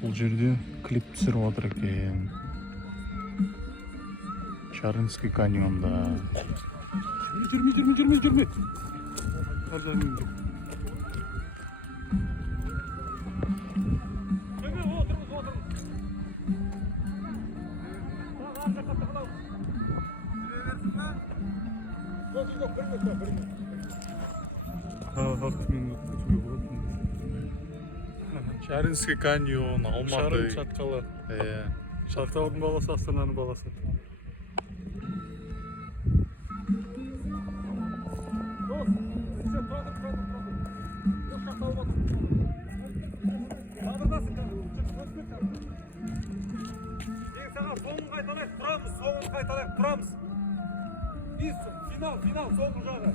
Бұл жерде клип түсіріп отыр екен. Шарынский каньонда. Жүрме. Шарынский каньон, Алматы. Шарын шатқалы. Шартаудың баласы, Астананың баласы. Соңын қайталайық, тұрамыз. Финал, соңғы жағы.